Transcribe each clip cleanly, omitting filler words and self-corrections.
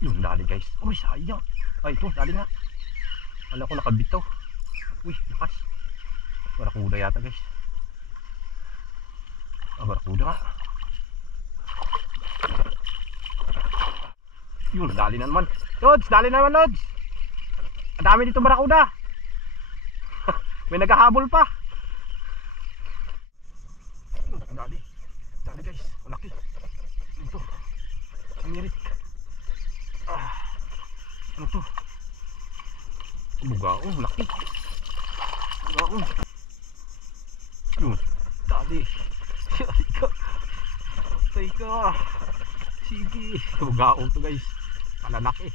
Yun, dali guys. Uy, sayang. Ay, ito, dali nga. Kala ko nakabitaw. Uy, lakas. Barakuda yata guys. Barakuda nga. Yun, dali na naman. Lods, dali na naman Lods. Ang dami dito barakuda. May naghahabol pa. Dali. Dali guys, malaki. Ito. Sinirit. Ano to? Bugaong, laki. Bugaong. Yun, dali. Ay ka. Ay ka. Sige. Bugaong to guys. Malalaki.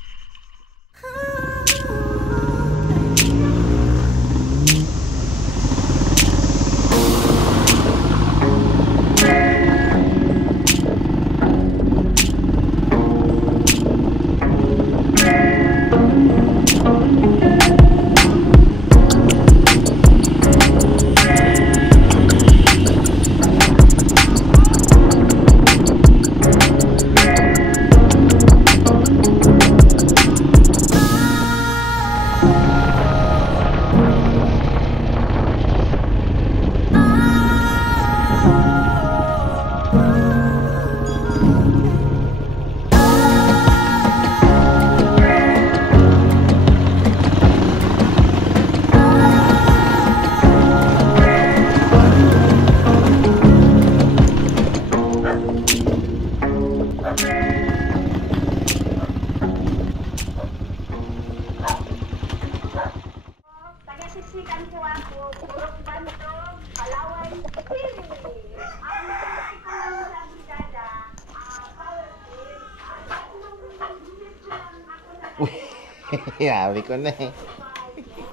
Yawi ko na eh.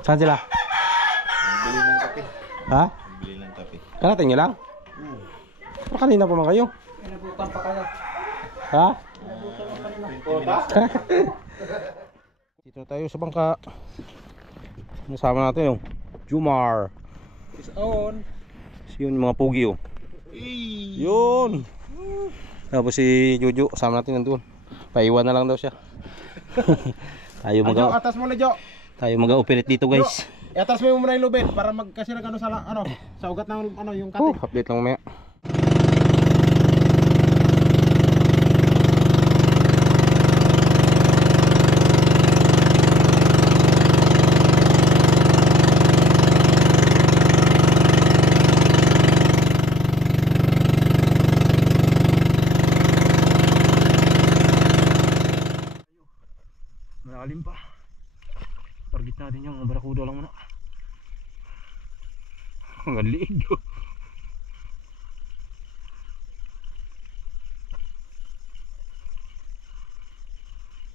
Saan sila? Bili ng kape. Ha? Bili ng kape. Kanatin nyo lang? Pero kanina pa man kayo. Pinabutan pa kayo. Ha? Pinabutan pa Dito tayo sa bangka. Nasama natin yung Jumar. Is on. Yun yung mga pugi oh. Yun. Tapos si Jojo, kasama natin nandun. Paiwan na lang daw siya. Tayo Atas mo na Jo. Tayo mag-operate dito guys. Atas mo muna yung lubid para magkasi nag ano sa ugat ng ano yung kati. Update lang mamaya. Malalim pa. Target natin yung barakuda lang muna. Ang liig.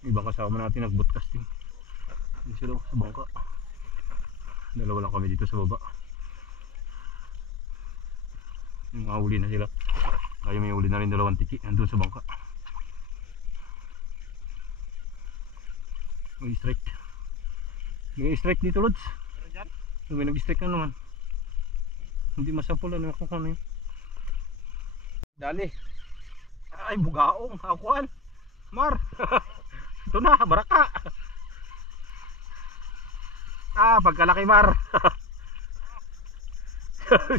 Ibang kasama natin nag-broadcasting. Hindi sila sa bangka. Dalawa lang kami dito sa baba. Yung mga huli na sila. Kaya may huli na rin 2 tiki. Nandun sa bangka. May strike. May strike dito Lods. May nag-strike na naman. Hindi masapol ano kung ano yun. Dali. Ay bugaong. Akuan. Mar. Ito na. Baraka. Pagkalaki Mar.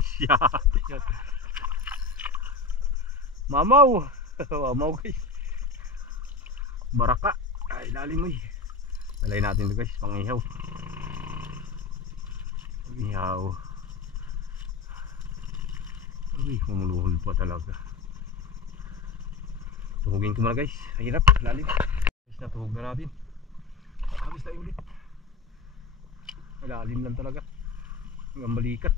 Shit. Mamaw. Mamaw guys. Baraka. Ay lalim mo eh. Nalay natin ito guys, pang ihaw. Ihaw. Uy, humuluhol pa talaga. Tuhugin ko muna guys. Hirap, lalim. Guys, natuhog na natin. Habis tayo ulit. Lalim lang talaga. Hanggang balikat.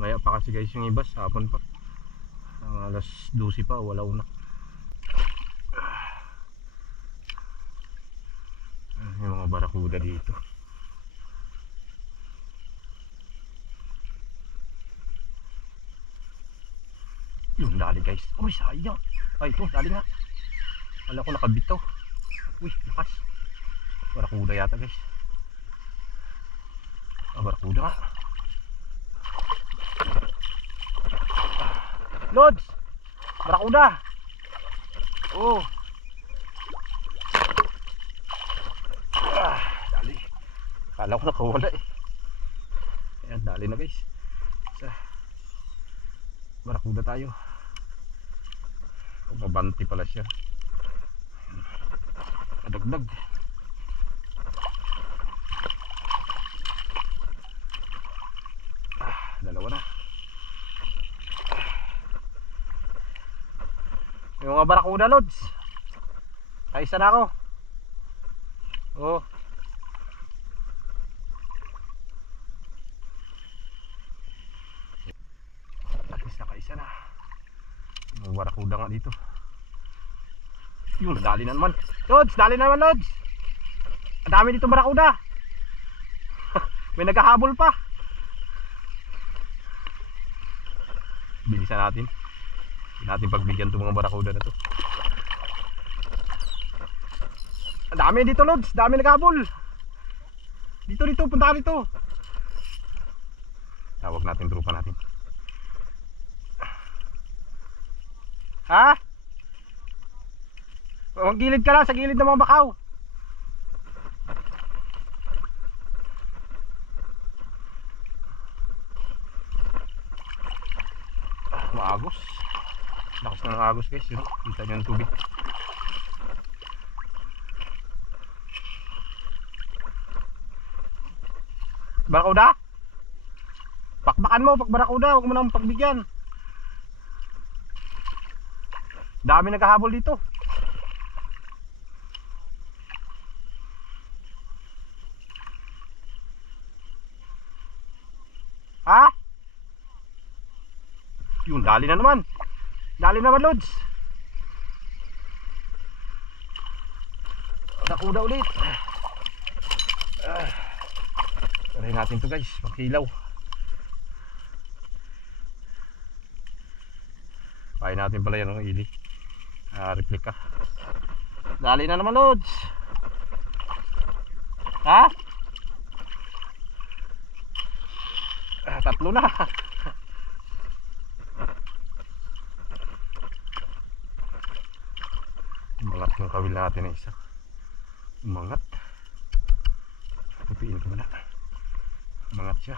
Maya pa kasi guys yung iba, hapon pa. Alas 12 pa, wala una. Yung mga barakuda dito. Yun, dali guys. Uy, sayang. Ay, ito, dali nga. Kala ko nakabitaw. Uy, lakas. Barakuda yata guys. barakuda nga. Lods! Barakuda! Oh! Dali. Kala ko nakawala eh. Ayan, dali na guys. Barakuda tayo. Mabanti pala siya. Kadagdag. Dalawa na. Yung mga barakuda, Lods. Kaisa na ako. Oh. Kaisa na. Yung barakuda nga dito. Yun, dali na naman. Lods, dali na naman, Lods. Ang dami dito barakuda. May naghahabol pa. Bilisan natin. Hindi natin pagbigyan itong mga barakuda na to. Ang dami dito, Lods. Dami naghahabol. Dito, punta ka dito. Tawag natin trupa natin. Ha? Gilid ka lang, sa gilid ng mga bakaw. Maagos. Lakas na ng agos guys, yun. Kita nyo yung tubig. Barakuda? Pakbakan mo, barakuda. Huwag mo nang pagbigyan. Dami naghahabol dito. Ha? Yun, dali na naman. Dali naman, Lods. Barakuda ulit. Try natin to guys, magkilaw. Kaya natin pala yan ng ili. Replika. Dali na naman, Lods. Ha? Tatlo na. Umangat yung kawil natin na isa. Umangat. Tupiin ko muna. Umangat siya.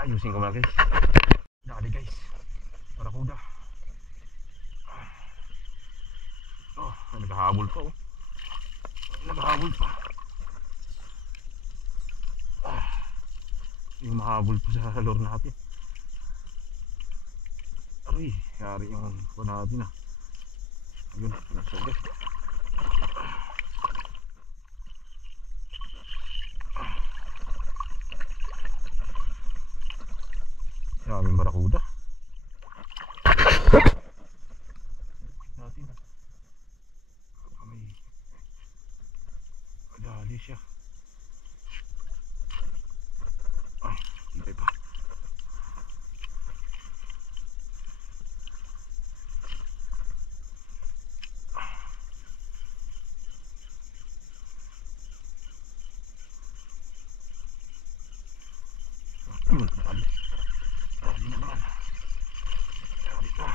Ayusin ko muna guys. Dali guys. Barakuda. Oh, naghahabol pa oh. Naghahabol pa. Yung mahabol pa sa lure natin. Aray, yari yung pa natin ah. Ayun, nasagot. Maraming barakuda. Natin. May dali siya. Ay, hintay pa. Yun, dali. Dali na naman. Dali na.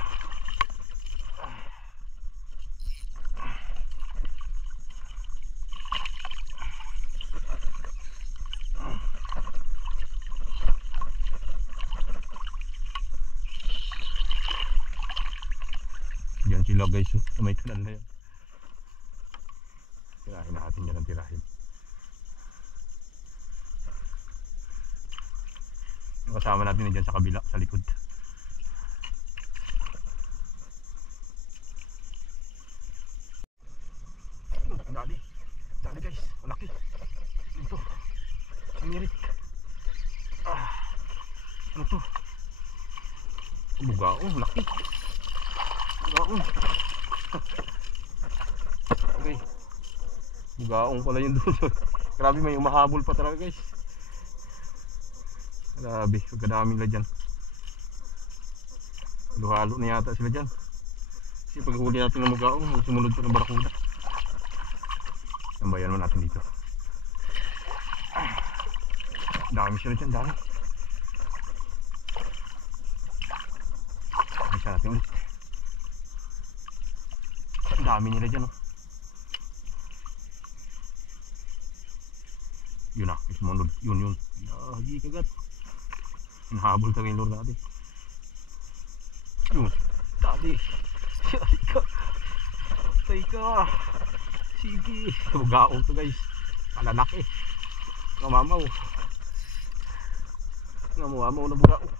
Yan sila guys, oh. May kanal na yan. Tirahin natin yan ang tirahin. Yung kasama natin na dyan sa kabila, sa likod. Dali. Dali guys, malaki. Ito. Sinirit. Ano to? Bugaong, laki. Bugaong. Okay. Bugaong pala yung doon. Grabe, may umahabol pa talaga guys. Grabe, kadami nila dyan. Halo-halo na yata sila dyan. Kasi pag huli natin ng bugaong, sumunod pa ng barakuda. Sambayan naman natin dito. Dami sila dyan, dami. Isa natin ulit. Ang dami nila dyan, oh. Yun na, ismonod. Yun. Lagi kagat. Nahabol ka kay Lord natin. Yun, dali. Tay ka. Sige. Bugaong to guys. Kalanak eh. Ngamamaw. Ngamamaw na bugaong.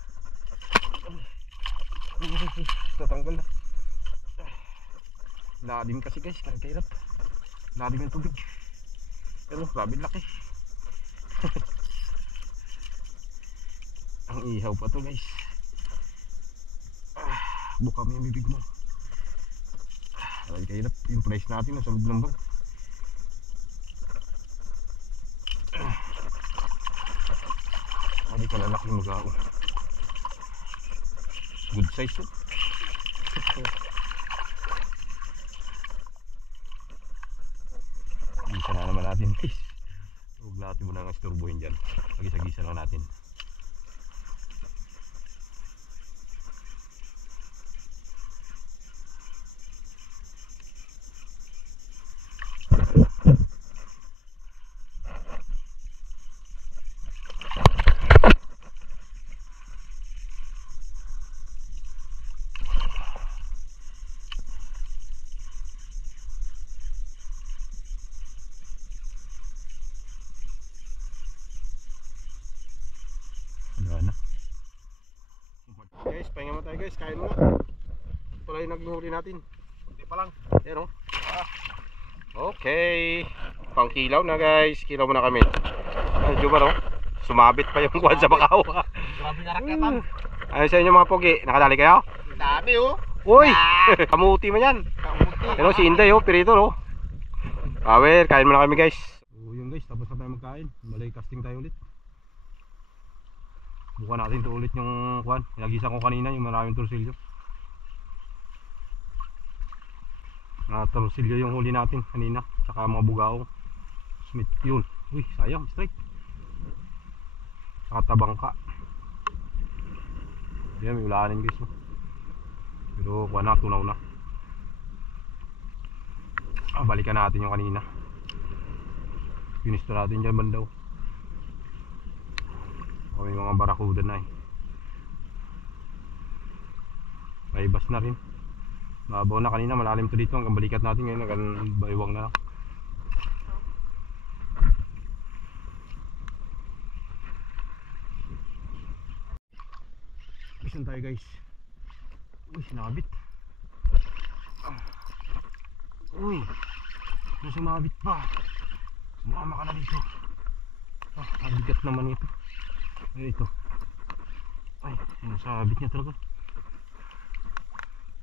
Tatanggal na. Lalim kasi guys, kahirap. Lalim yung tubig. Pero grabe laki. Ang ihaw pa to guys. Buka mo yung bibig mo. Kahirap yung price natin sa loob ng bag. Hindi ka lalaki mag-aon. Good size to. Gisa na naman natin guys. Huwag natin muna nga isturbuhin dyan. Pag-isa-gisa na natin. Guys, pahinga mo tayo guys, kain mo na. Ito lang yung naghuli natin. Hindi pa lang. Yan o. Okay. Pang kilaw na guys. Kilaw mo na kami. Medyo ba no? Sumabit pa yung kuwan sa bakaw. Grabe na rakatan. Ano sa inyo mga pogi? Nakadali kayo? Dami oh. Uy! Kamuti mo yan. Kamuti. Yan o, si Inday o, pirito o. Power, kain mo na kami guys. So yun guys, tapos na tayo magkain. Malay casting tayo ulit. Buka natin ito ulit yung kuwan. Pinag-isa ko kanina yung maraming torsilyo. Torsilyo yung huli natin kanina. Saka mga bugaong. Smith yun. Uy, sayang, strike. Saka tabangka. Yan, may ulanin guys. Pero kuwan na, tunaw na. Balikan natin yung kanina. Finish natin dyan bandaw. May mga barakuda na eh. Baybas na rin. Nabaw na kanina, malalim to dito. Hanggang balikat natin ngayon, hanggang baywang na lang. Bisan tayo guys. Uy, sinabit. Uy, may sumabit pa. Sumama ka na dito. Mabigat naman ito. Ito. Ay, nasabit niya talaga.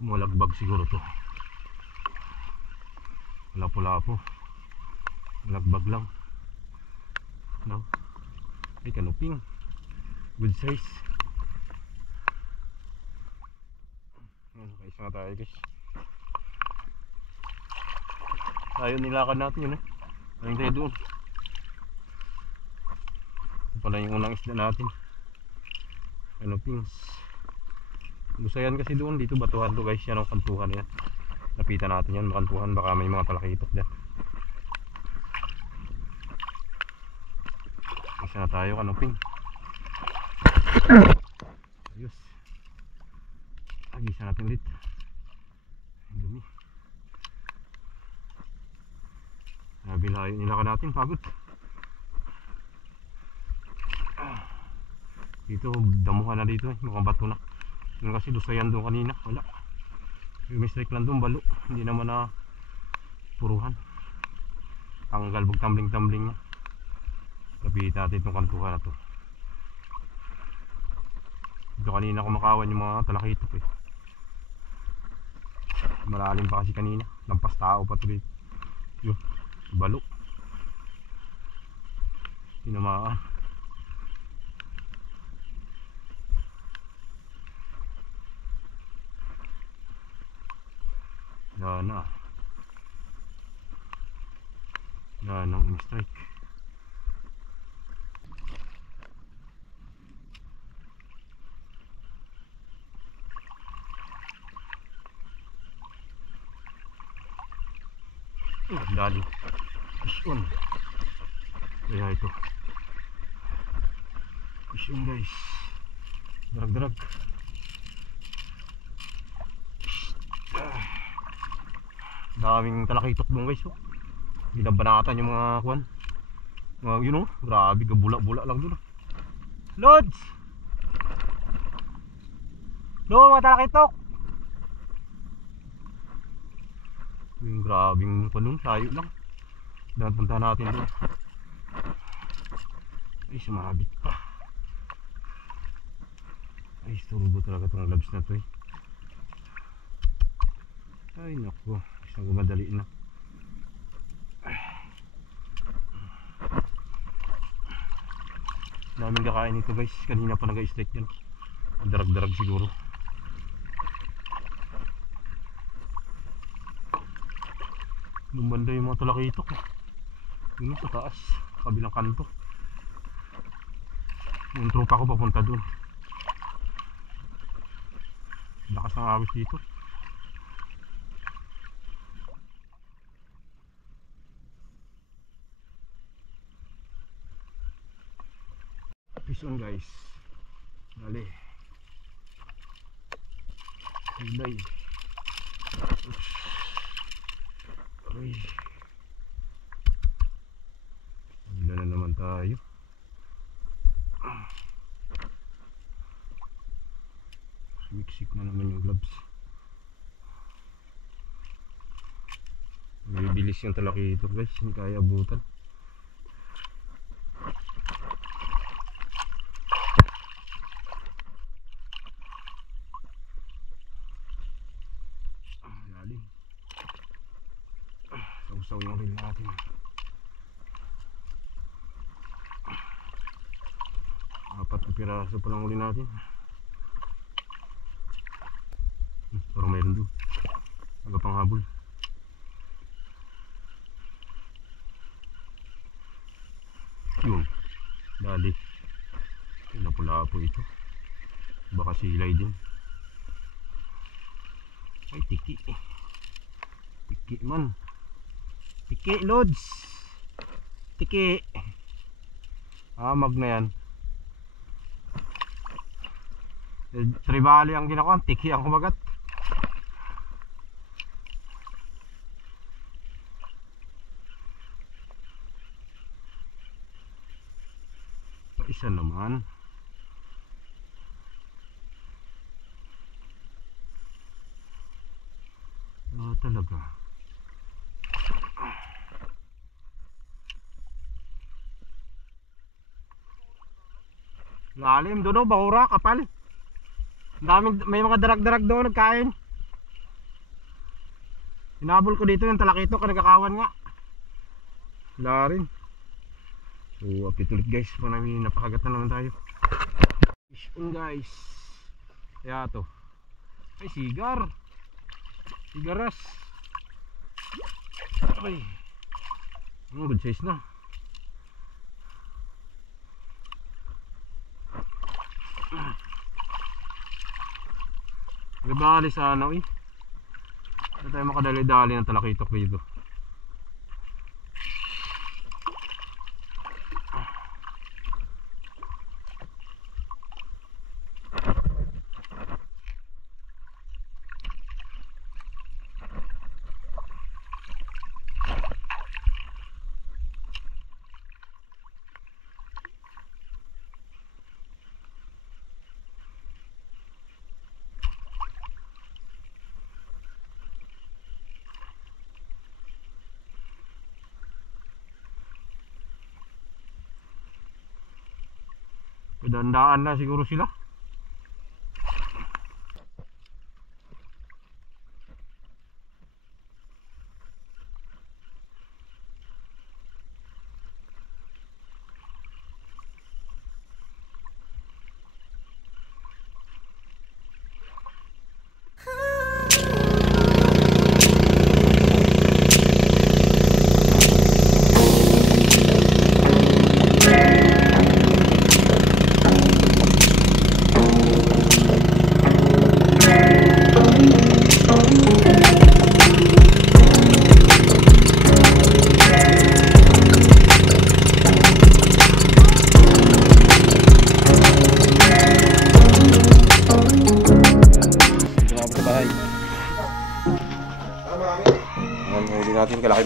Malagbag siguro to. Lapo-lapo. Malagbag lang. No? Ay, kanuping. Good size. Kaisa na tayo guys. Tayo nilakad natin yun eh. Ayun tayo doon. Ito pala yung unang isda natin. Kanupings. Lusayan kasi doon, dito batuhan to guys. Yan ang kantuhan yan. Napitan natin yan, makantuhan. Baka may mga talakitok dyan. Isa na tayo, kanuping. Ayos. Agisa natin ulit. Ang dumi. Nabilayo nila ka natin, pagod. Dito, damuhan na dito eh, mga bato na. Yung kasi lusayan doon kanina, wala. Yung mistake lang doon, balo. Hindi naman na puruhan. Tanggal, bug tumbling-tumbling niya. Lapitin natin itong kantuhan na to. Dito kanina kumakawan yung mga talakitok eh. Malalim pa kasi kanina. Lampas tao pa tuloy. Yun, balo. Tinamaan. Yan na. Yan ang strike. Dali. Fish on. Kaya ito. Fish on guys. Darag-darag. Daming talakitok doon guys. Oh. Binabanatan yung mga kuwan. Yun oh. Grabe. Gabula-bula lang doon. Lods! Doon mga talakitok! Yung grabing panun, tayo lang. Dapat punta natin doon. Ay, sumabit pa. Ay, turbo talaga itong labs na to eh. Ay, naku. Isang gumadali na. Daming kakain ito guys. Kanina pa nag-strike yan. Darag-darag siguro. Lumanda yung mga talakitok eh. Yun sa taas, kabilang kanto. Yung tropa ko papunta dun. Lakas ng awis dito. Fish on guys. Dali. Hilay. Ay. Hila na naman tayo. Siksik na naman yung gloves. Bibilis yung talakito guys. Hindi kaya abutan. Lalim. Sausaw yung reel natin. Apat na piraso pa lang uli natin. Parang mayroon doon. Aga pang habol. Yun. Dali. Lapu-lapu ito. Baka silay din. Ay, tiki. Tiki man. Tiki, lods. Tiki. Mag na yan. Tribali ang ginakuan. Tiki ang kumagat. Isa naman. Talaga. Lalim doon, bahura, kapal. Daming, may mga darag-darag doon nagkain. Hinabol ko dito yung talakito, nagkakawan nga. Wala rin. So, update ulit guys. Panami napakagat na naman tayo. Fish on guys. Kaya to. Ay, sigar. Sigaras. Ay. Good size na. Nagabali sana eh. Hindi tayo makadali-dali ng talakitok dito. Dandaan na siguro sila.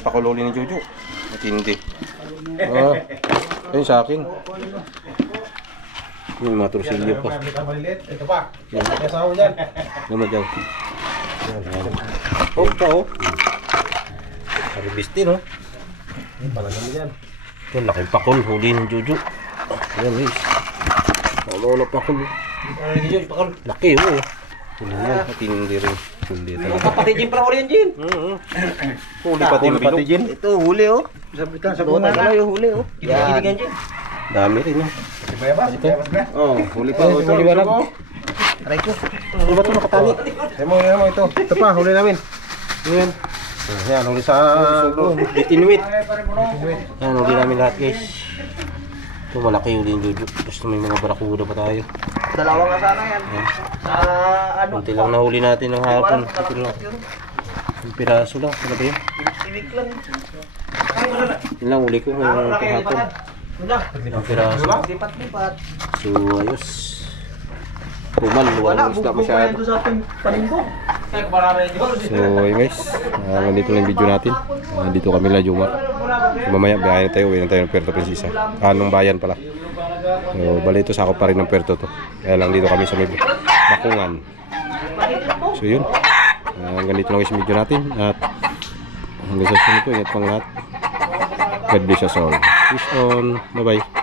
Malaking pakululi ni Jojo. Matindi. Ayun sa akin. Yung mga trusilyo pa. Ito pa. Kaya mo dyan. Lumagaw. Oh, ito oh. Haribis din oh. Palagyan mo dyan. Ito, laking pakul. Huli ng Jojo. Ayan guys. Wala pakul. Laki oh. Huli yan. Matindi rin. Huli talaga. Pati Jin para huli yan, Jin. Huli pati yung bilog. Ito, huli oh. Sabi ka sa Doon bunga na yung huli oh. Kinikilig yan, Jin. Dami rin oh. Bayabas. Oh, huli pa. Huli ba lang? Aray ko. Ano ba ito nakatali? Yan mo ito. Ito pa, huli namin. Yan. Yan, huli sa... Inuit. Yan, huli namin lahat guys. Ito malaki huli yung Jojo. Gusto may mga barakuda pa tayo. Dalawa nga sana yan. Sa ano? Kunti lang nahuli natin ng hapon. Ito lang. Yung piraso lang. Ano ba yun? Iwik lang. Yun lang huli ko ng kahapon. Ang piraso. Lipat-lipat. So ayos. Kumal, luwang isda masyado. sa ating paninggo. So ayun guys, nandito lang yung video natin. Dito kami la Jumar. So, mamaya biyahe na tayo, uwi na tayo ng Puerto Princesa. Anong bayan pala. So bali ito sakop pa rin ng Puerto to. Kaya lang dito kami sa may Bakungan. So yun. Hanggang dito lang guys yung video natin. At hanggang sa sunod po, ingat pang lahat. God bless us all. Peace on. Bye bye.